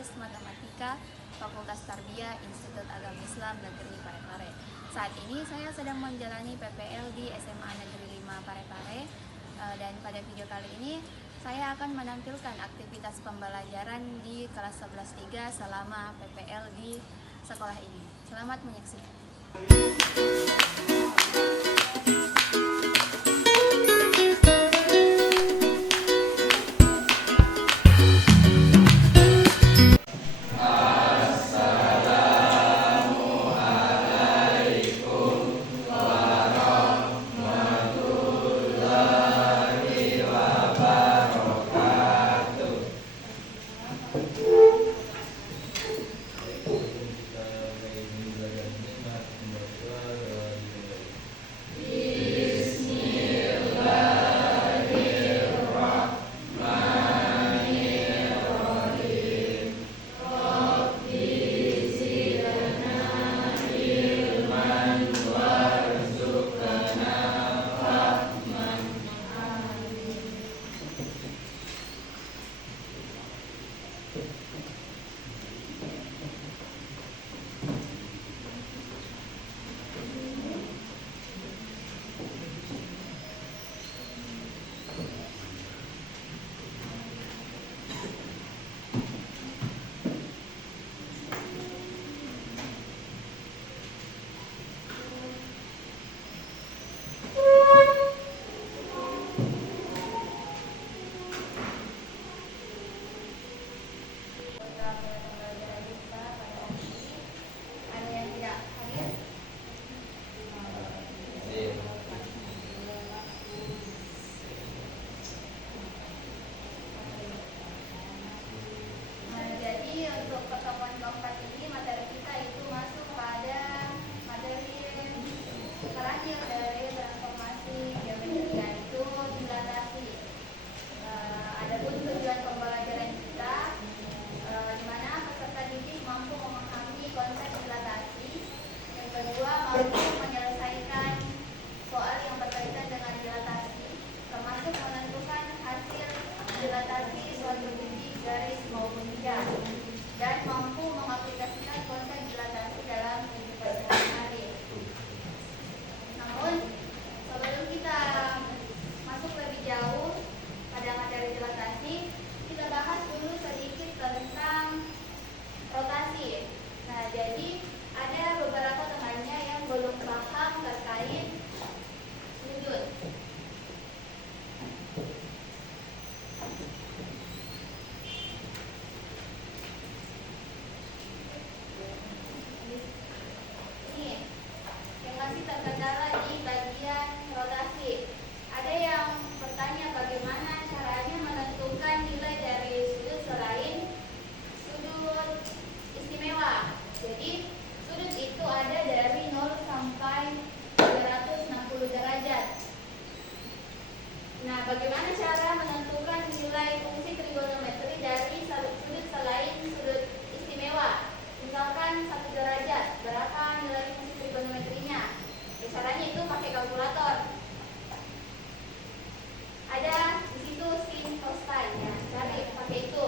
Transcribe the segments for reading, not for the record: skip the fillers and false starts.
Majelis Matematika Fakultas Tarbiyah Institut Agama Islam Negeri Parepare. Saat ini saya sedang menjalani PPL di SMA Negeri 5 Parepare, dan pada video kali ini saya akan menampilkan aktivitas pembelajaran di kelas 11-3 selama PPL di sekolah ini. Selamat menyaksikan. Dan mampu mengaplikasikan konsep dilatasi dalam kehidupan sehari-hari. Namun, sebelum kita masuk lebih jauh pada materi dilatasi, kita bahas dulu sedikit tentang rotasi. Nah, jadi ada beberapa temannya yang belum paham terkait sudut. Terkendala di bagian rotasi. Ada yang bertanya bagaimana caranya menentukan nilai dari sudut selain sudut istimewa. Jadi sudut itu ada dari 0 sampai 360 derajat. Nah, bagaimana cara menentukan nilai fungsi trigonometri dari sudut selain sudut istimewa? Misalkan 1 derajat, berapa nilai fungsi trigonometrinya? Caranya itu pakai kalkulator. Ada di situ sin cosine, ya. Cari pakai itu.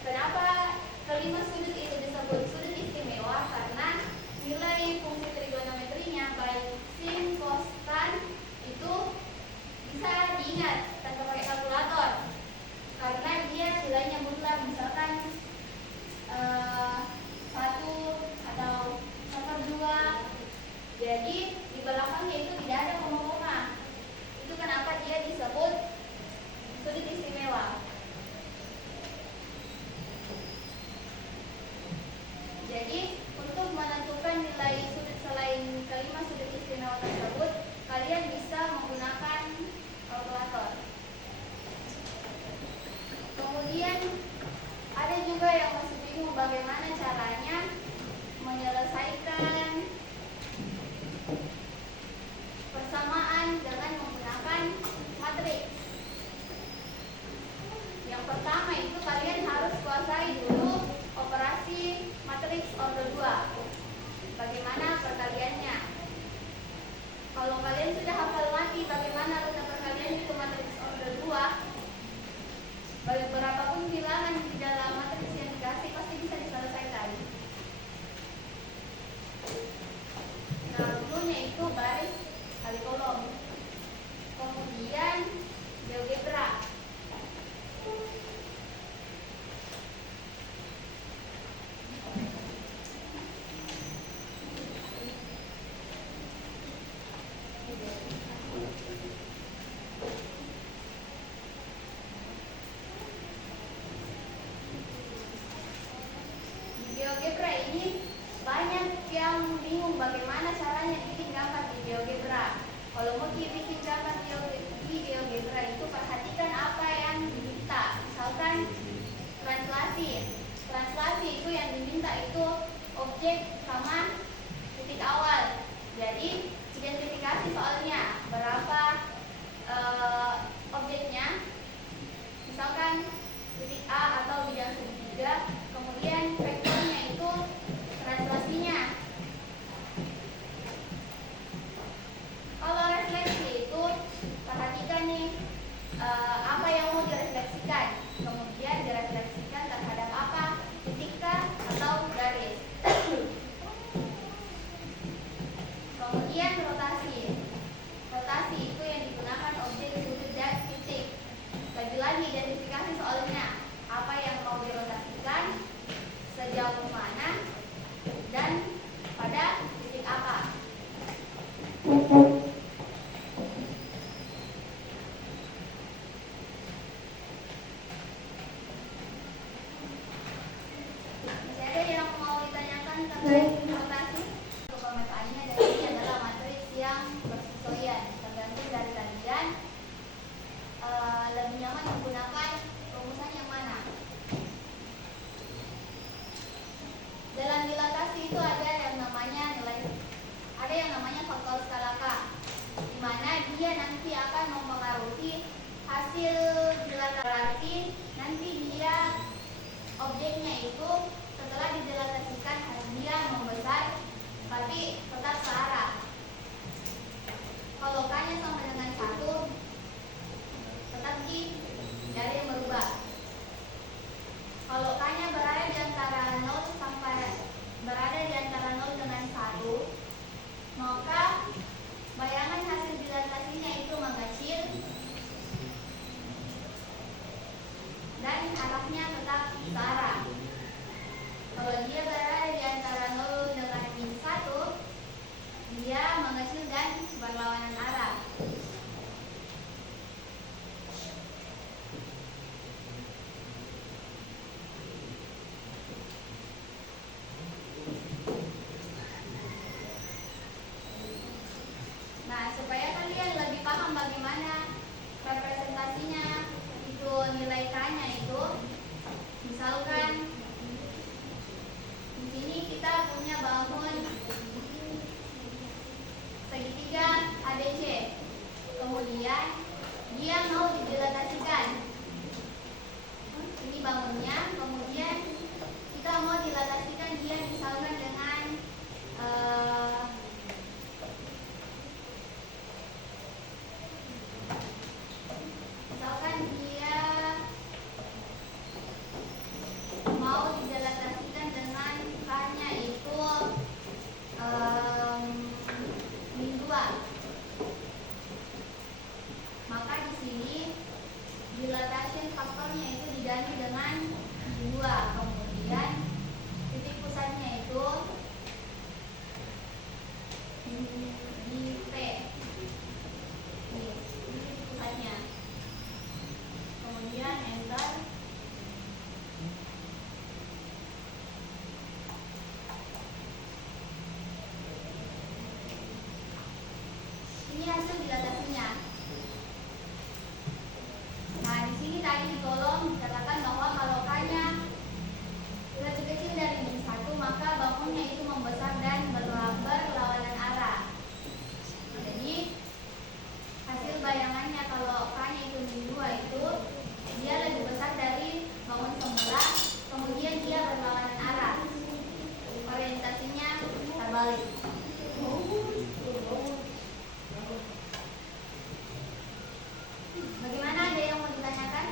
Kenapa kelima sudut itu disebut sudut istimewa? Karena nilai fungsi trigonometrinya baik sin, cos, tan itu bisa diingat tanpa pakai kalkulator. Karena dia nilainya bulat, misalkan 1 atau nomor 2. Jadi di belakangnya itu tidak ada koma-koma. Itu kenapa dia disebut sudut istimewa. Jadi untuk menentukan nilai sudut selain kelima sudut istimewa tersebut, kalian bisa menggunakan kalkulator. Kemudian ada juga yang masih bingung bagaimana caranya menyelesaikan persamaan dengan menggunakan matriks. Yang pertama itu kalian harus kuasai dulu operasi matriks order 2. Bagaimana perkaliannya? Kalau kalian sudah hafal mati bagaimana rute perkalian itu matriks order 2, berapapun bilangan di dalam matriks yang dikasih yang bingung bagaimana caranya bikin gambar di GeoGebra. Kalau mau bikin gambar di GeoGebra itu perhatikan apa yang diminta. Misalkan translasi. Translasi itu yang diminta itu objek sama titik awal. Jadi identifikasi soalnya berapa objeknya. Misalkan titik A atau bidang segitiga, kemudian vektornya itu translasinya. Kalau refleksi itu perhatikan nih apa yang mau direfleksikan, kemudian direfleksikan terhadap apa, titik kah atau garis. Kemudian rotasi. Rotasi itu yang digunakan objek, sudut, dan titik. Lagi-lagi identifikasi soalnya apa yang mau dirotasikan, sejauh mana, dan pada titik apa. Masih ada yang mau ditanyakan terkait rotasi? Untuk pemetaannya dari ini adalah matris yang bersesuaian, tergantung dari kalian lebih nyaman menggunakan rumusan yang mana. Dalam dilatasi itu ada yang namanya faktor skala K, di mana dia nanti akan mempengaruhi hasil dilatasi. Nanti dia objeknya itu setelah didilatasikan dia membesar tapi tetap searah. Kalau K-nya sama dengan 1, tetap dari yang berubah. Kalau K-nya berada di antara 0 dengan 1, maka bayangan hasil dilatasinya itu mengecil dan arahnya tetap searah. Kalau dia berada di antara 0 dengan -1, dia mengecil dan berlawanan arah. Nah, supaya kalian lebih paham bagaimana representasinya itu nilai K-nya itu, misalkan di sini kita punya bangun segitiga ABC, kemudian dia mau didilatasikan. Ini bangunnya, kemudian kita mau dilatasikan dia misalkan dengan misalkan dia mau didilatasikan dengan K-nya itu -2. Maka di sini dilatation faktornya itu diganti dengan -2. Kemudian titik pusatnya itu di P. Ini titik pusatnya. Kemudian enter. Ini hasil dilatasinya. Nah, di sini tadi di kolom dikatakan bahwa kalau K-nya lebih kecil dari -1, maka bangunnya itu membesar dan berlawanan arah. Jadi hasil bayangannya kalau K-nya itu -2 itu dia lebih besar dari bangun semula, kemudian dia berlawanan arah. Orientasinya terbalik. Bagaimana, ada yang mau ditanyakan?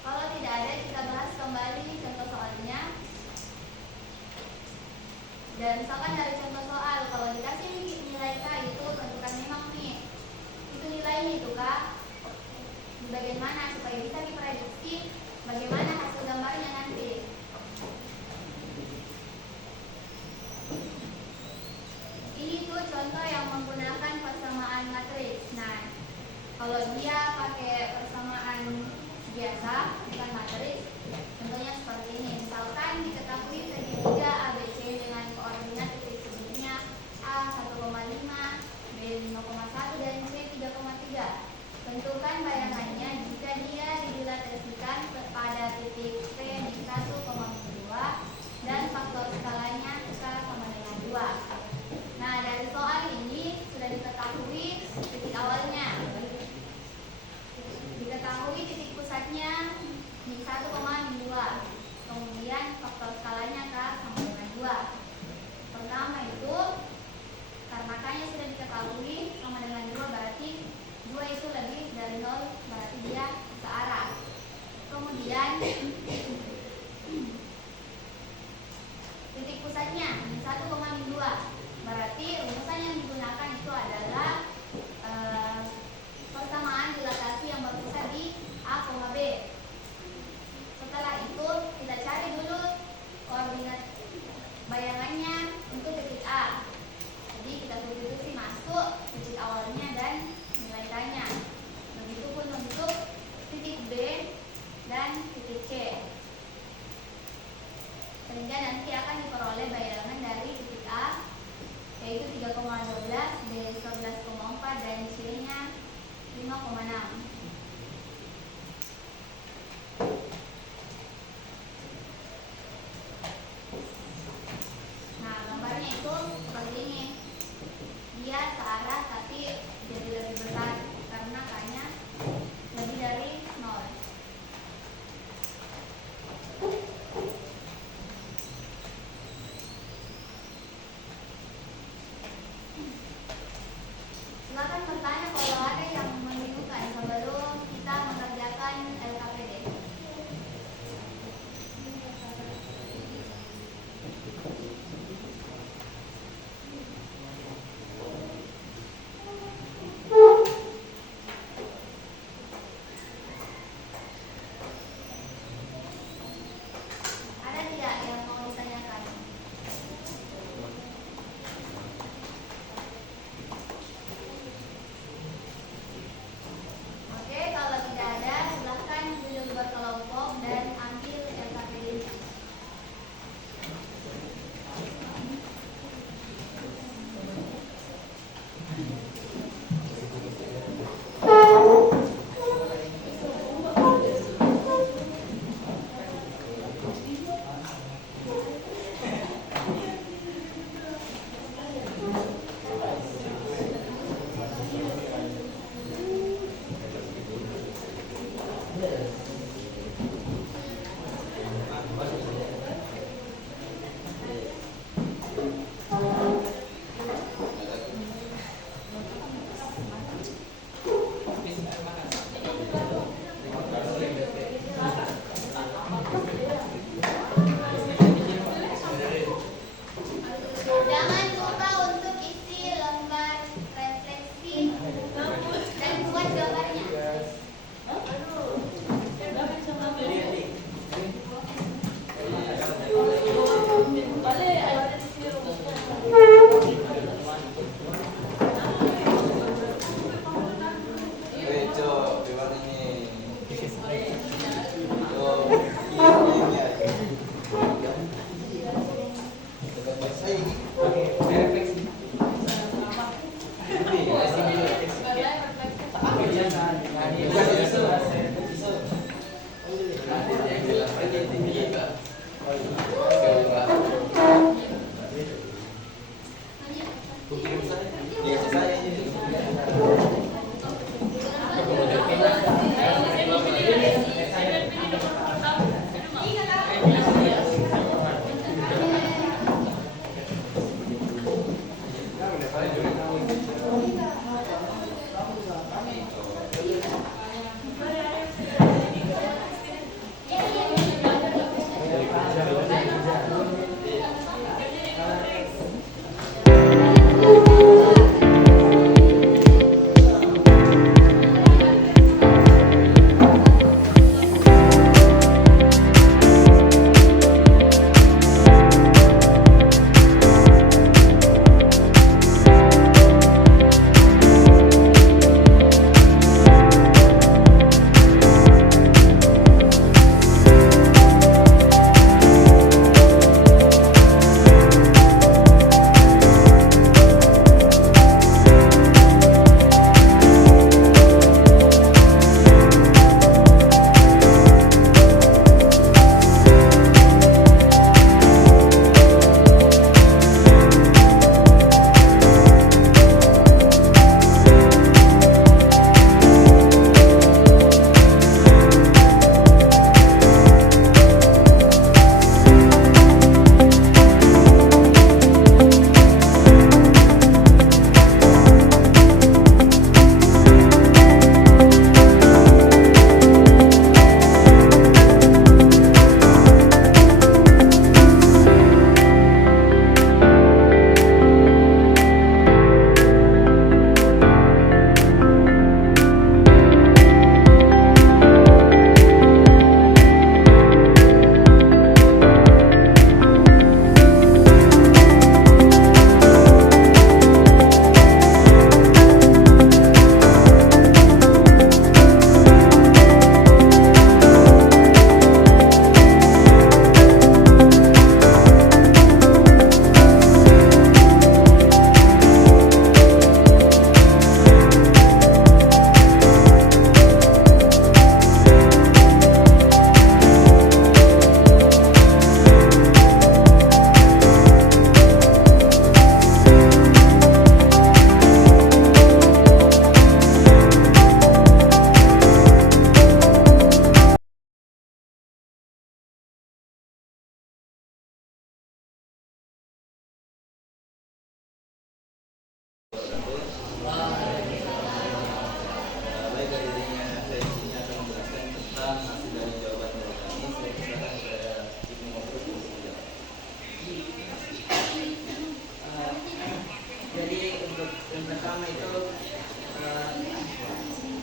Kalau tidak ada, kita bahas kembali contoh soalnya. Dan misalkan dari contoh soal, kalau dikasih nilai K itu tentukan memang nih, itu nilainya itu K di bagian mana supaya bisa diprediksi bagaimana hasil gambarnya nanti. Ini tuh contoh yang menggunakan persamaan matriks. Nah, Kalau dia pakai persamaan biasa, bukan matriks, contohnya seperti ini. Misalkan diketahui segitiga ABC dengan koordinat titik sebelumnya A 1,5, B 5,1, dan C 3,3. Tentukan bayangannya jika dia didilatasikan kepada titik P di 1,2 dan faktor skalanya K sama dengan 2. Nah, dari soal ini sudah diketahui titik awalnya. Diketahui titik pusatnya di 1,2. Kemudian faktor skalanya K sama dengan 2. Pertama itu karena K-nya sudah diketahui sama dengan 2, berarti 2 itu lebih dari 0, berarti dia searah. Kemudian titik pusatnya di 1,2, berarti rumusan yang digunakan itu adalah persamaan dilatasi yang berpusat di A, B. Setelah itu kita cari dulu koordinat bayangannya untuk titik A. Jadi kita substitusi masuk titik awalnya dan nilai K-nya. Begitupun untuk titik B dan titik C. Sehingga nanti akan diperoleh bayangan dari titik A yaitu 3,12, B 11,4, dan C-nya 5,6. Nah, gambarnya itu seperti ini. Dia searah tapi jadi lebih besar karena K-nya lebih dari 0. Silakan bertanya kalau ada yang membingungkan sebelum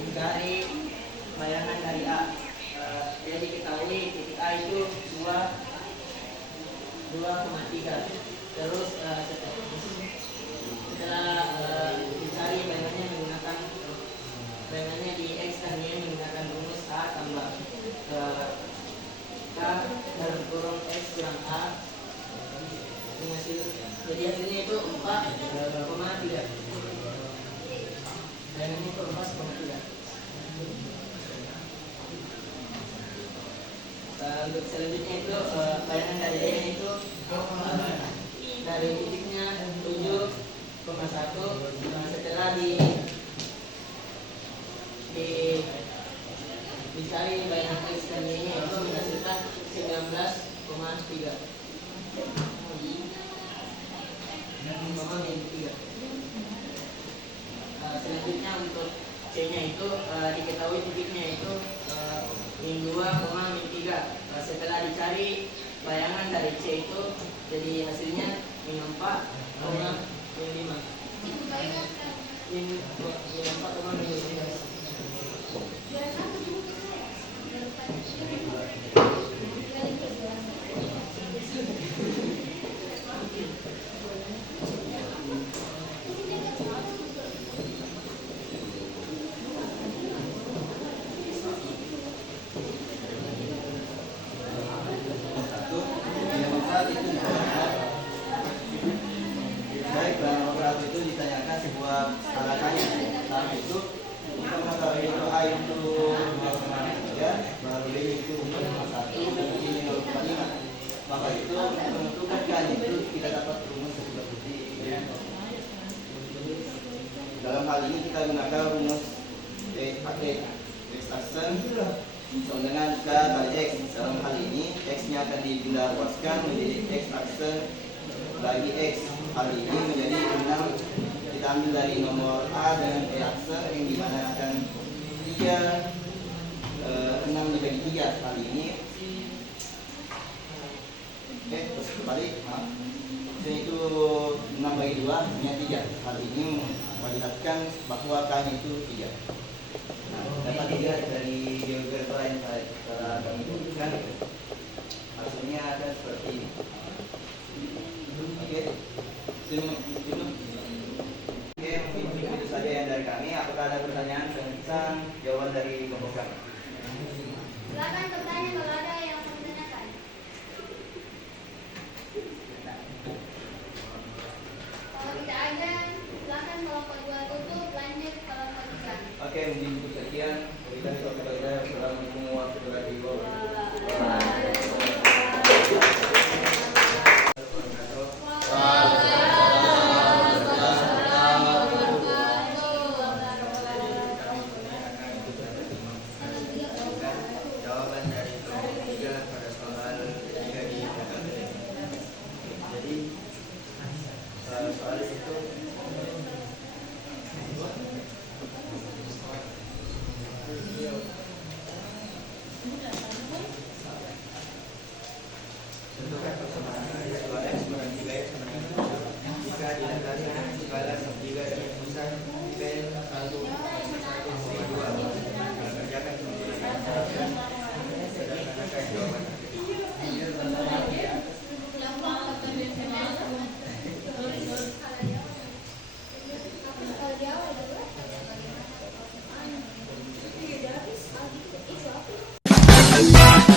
mencari bayangan dari A. Jadi diketahui titik A itu 2,3. Terus setelah dicari bayangannya di X dan Y menggunakan rumus A tambah K dalam kurung X kurang A. Jadi hasilnya itu 4,3. Bayangannya itu 4,3. Untuk selanjutnya itu bayangan dari D itu dari titiknya 7,1 setelah dicari bayangan X dan Y nya itu menghasilkan 19,3. Selanjutnya untuk C nya itu diketahui titiknya itu min 2,3. Setelah dicari bayangan dari C itu jadi hasilnya min 4,5. Min 4,5. Itu ditanyakan sebuah alasannya. Saat itu untuk mengetahui itu A itu 2,3, baru B itu 1 dan I 0,5. Maka itu untuk menentukan K itu kita dapat rumus seperti ini. Dalam hal ini kita gunakan rumus X aksen sama dengan K kali X. Dalam hal ini X-nya akan dipindah luaskan menjadi X aksen bagi X. Hal ini menjadi 6. Kita ambil dari nomor A dengan E aksen yang dimana akan 6 dibagi 3. Hal ini terus kembali itu 6 bagi 2 hanya 3. Hal ini melihatkan bahwa K nya itu 3. Dapat dilihat dari geografer yang telah kami berikan, hasilnya ada seperti ini. Oke, mungkin itu saja yang dari kami. Apakah ada pertanyaan tentang jawaban dari kelompok kami? Silakan bertanya kalau ada yang mau ditanyakan. Kalau tidak ada, silakan kelompok 2 tutup, lanjut kelompok 3. Oke, mungkin itu sekian. Assalamualaikum warahmatullahi wabarakatuh. Kalau